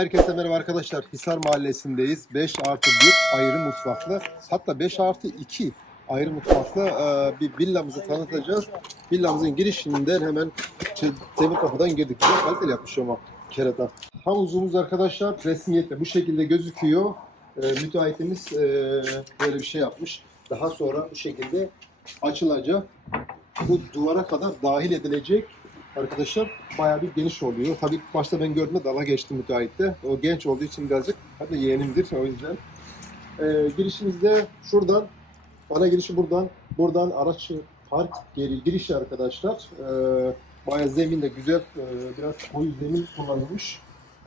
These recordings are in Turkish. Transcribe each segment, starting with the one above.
Herkese merhaba arkadaşlar. Hisar Mahallesi'ndeyiz. 5 artı 1 ayrı mutfaklı. Hatta 5 artı 2 ayrı mutfaklı e, bir villamızı tanıtacağız. Villamızın girişinden hemen şey, demir kapıdan girdik. Güzel kaliteli yapmış ama kerata. Havuzumuz arkadaşlar resmiyette bu şekilde gözüküyor. E, müteahhitimiz e, böyle bir şey yapmış. Daha sonra bu şekilde açılacak. Bu duvara kadar dahil edilecek arkadaşlar bayağı bir geniş oluyor. Tabii başta ben gördüğümde dala geçti müteahhitte. O genç olduğu için birazcık hadi yeğenimdir o yüzden. Ee, girişimizde şuradan, ana girişi buradan, buradan araç park geri girişi arkadaşlar. Ee, bayağı zemin de güzel, e, biraz koyu zemin kullanılmış.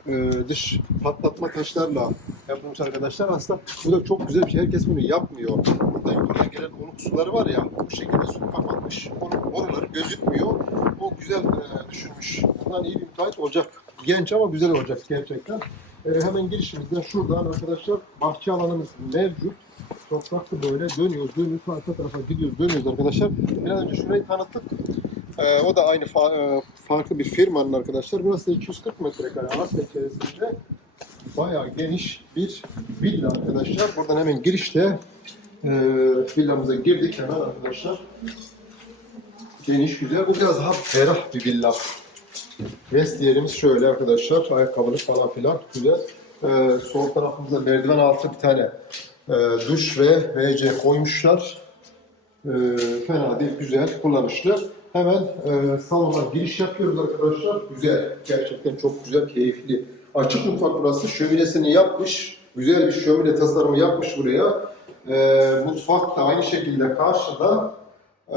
Ee, dış patlatma taşlarla yapılmış arkadaşlar. Aslında bu da çok güzel bir şey. Herkes bunu yapmıyor. Burada yukarıya gelen oluk suları var ya, bu şekilde su kapatmış. Oraları gözükmüyor. O güzel e, düşünmüş. Bundan iyi bir müteahhit olacak. Genç ama güzel olacak gerçekten. E, hemen girişimizden şuradan arkadaşlar bahçe alanımız mevcut. Topraklı böyle dönüyoruz, dönüyoruz, arka tarafa gidiyoruz, dönüyoruz arkadaşlar. Biraz önce şurayı tanıttık. E, o da aynı fa- e, farklı bir firmanın arkadaşlar. Burası da 240 metrekare arsa içerisinde bayağı geniş bir villa arkadaşlar. Buradan hemen girişte e, villamıza girdik hemen arkadaşlar. Geniş, güzel. Bu biraz daha ferah bir villa. Vestiyerimiz şöyle arkadaşlar. Ayakkabılık falan filan. Güzel. Ee, sol tarafımızda merdiven altı bir tane e, duş ve WC koymuşlar. Ee, fena değil, güzel, kullanışlı. Hemen e, salona giriş yapıyoruz arkadaşlar. Güzel, gerçekten çok güzel, keyifli. Açık mutfak burası. Şöminesini yapmış. Güzel bir şömine tasarımı yapmış buraya. Ee, mutfak da aynı şekilde karşıda. Ee,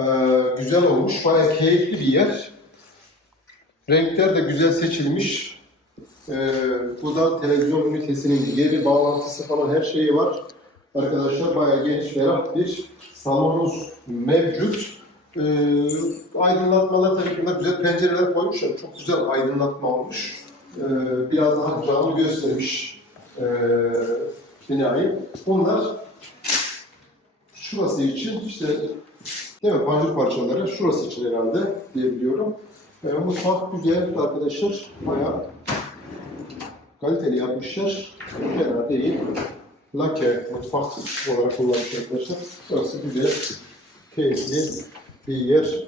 güzel olmuş. Bayağı keyifli bir yer. Renkler de güzel seçilmiş. Ee, bu da televizyon ünitesinin yeri, bağlantısı falan her şeyi var. Arkadaşlar bayağı geniş, ferah bir salonumuz mevcut. Ee, aydınlatmalar tabii bunda güzel pencereler koymuşlar. Çok güzel aydınlatma olmuş. Ee, biraz daha canlı göstermiş ee, binayı. Bunlar şurası için işte değil mi panjur parçaları şurası için herhalde diyebiliyorum. E, mutfak güzel arkadaşlar. Bayağı kaliteli yapmışlar. Fena değil. Lake mutfak olarak kullanmış arkadaşlar. Burası güzel, keyifli bir yer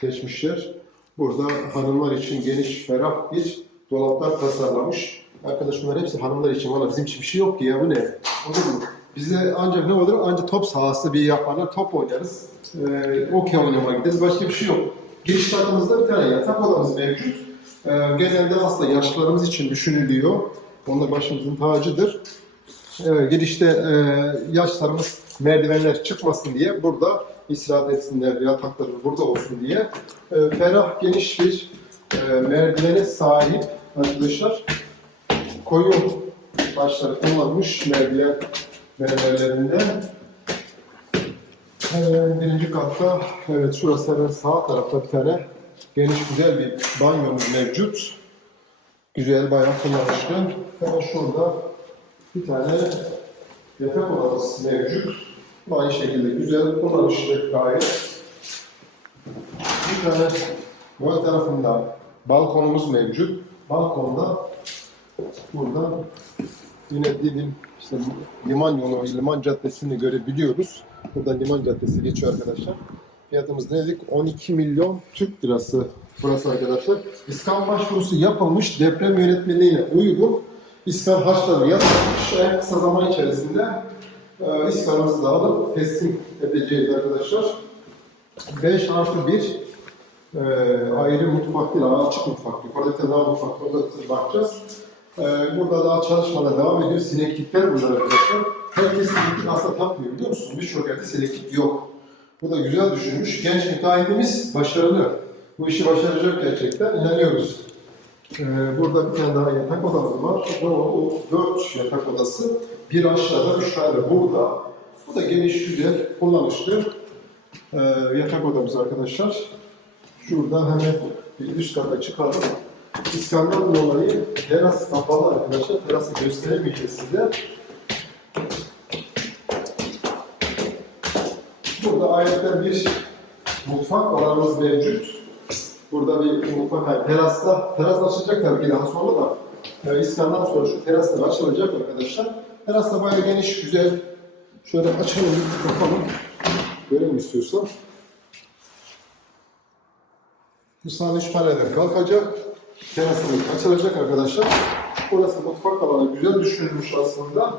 seçmişler. Burada hanımlar için geniş, ferah bir dolaplar tasarlamış. Arkadaş bunlar hepsi hanımlar için. Valla bizim için bir şey yok ki ya bu ne? Olur mu? Bize ancak ne olur? Ancak top sahası bir yaparlar, top oynarız. Ee, okey oynamaya gideriz. Başka bir şey yok. Giriş katımızda bir tane yatak odamız mevcut. Ee, genelde aslında yaşlılarımız için düşünülüyor. Onlar başımızın tacıdır. Ee, girişte e, yaşlarımız merdivenler çıkmasın diye burada istirahat etsinler, yatakları burada olsun diye. Ee, ferah, geniş bir e, merdivene sahip arkadaşlar. Koyu taşları kullanmış merdiven mermerlerinde. Hemen birinci katta, evet şurası hemen sağ tarafta bir tane geniş güzel bir banyomuz mevcut. Güzel, bayağı kullanışlı. Hemen şurada bir tane yatak odamız mevcut. Aynı şekilde güzel, kullanışlı gayet. Bir tane ön tarafında balkonumuz mevcut. Balkonda burada yine dilim işte liman yolu, liman caddesini görebiliyoruz. Burada liman caddesi geçiyor arkadaşlar. Fiyatımız ne dedik? 12 milyon Türk lirası burası arkadaşlar. İskan başvurusu yapılmış. Deprem yönetmeliğine uygun. İskan harçları yatırılmış. En kısa zaman içerisinde e, İskan'ımızı da alıp teslim edeceğiz arkadaşlar. 5 artı 1 e, ayrı mutfak değil ama açık mutfak. Yukarıda daha mutfak. Orada bakacağız. E, burada daha çalışmalar devam ediyor. Sineklikler bunlar arkadaşlar. Herkes sineklik aslında takmıyor biliyor musun? Birçok yerde sineklik yok. Bu da güzel düşünmüş. Genç müteahhitimiz başarılı. Bu işi başaracak gerçekten. İnanıyoruz. Ee, burada bir tane daha yatak odamız var. O, o dört yatak odası. Bir aşağıda, üç tane burada. Bu da geniş, güzel, kullanışlı ee, yatak odamız arkadaşlar. Şurada hemen bir üst kata çıkalım. İskandan dolayı teras kapalı arkadaşlar. Terası gösteremeyeceğiz size. Burada ayrıca bir mutfak alanımız mevcut. Burada bir mutfak, yani terasta, teras açılacak tabii ki daha sonra da e, İslam'dan sonra şu teraslar açılacak arkadaşlar. Teras bayağı geniş, güzel. Şöyle açalım, bakalım. Görelim istiyorsan. Bu sahne üç paneler kalkacak. Terasımız açılacak arkadaşlar. Burası mutfak alanı güzel düşünülmüş aslında.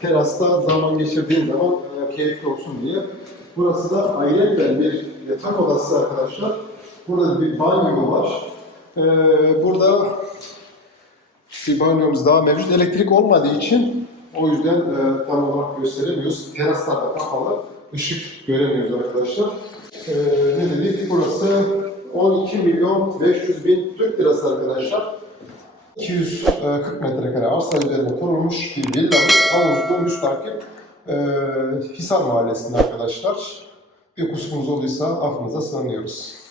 Terasta zaman geçirdiğin zaman e, keyifli olsun diye. Burası da ayrıca bir yatak odası arkadaşlar. Burada bir banyo var. E, burada bir daha mevcut. Elektrik olmadığı için o yüzden e, tam olarak gösteremiyoruz. Teraslar da kapalı. Işık göremiyoruz arkadaşlar. E, ne dedik? Burası 12 milyon 500 bin Türk lirası arkadaşlar. 240 metrekare arsa üzerine kurulmuş bir villamız. Havuzlu, müstakil. E, Hisar Mahallesi'nde arkadaşlar. Bir kusurumuz olduysa affınıza sığınıyoruz.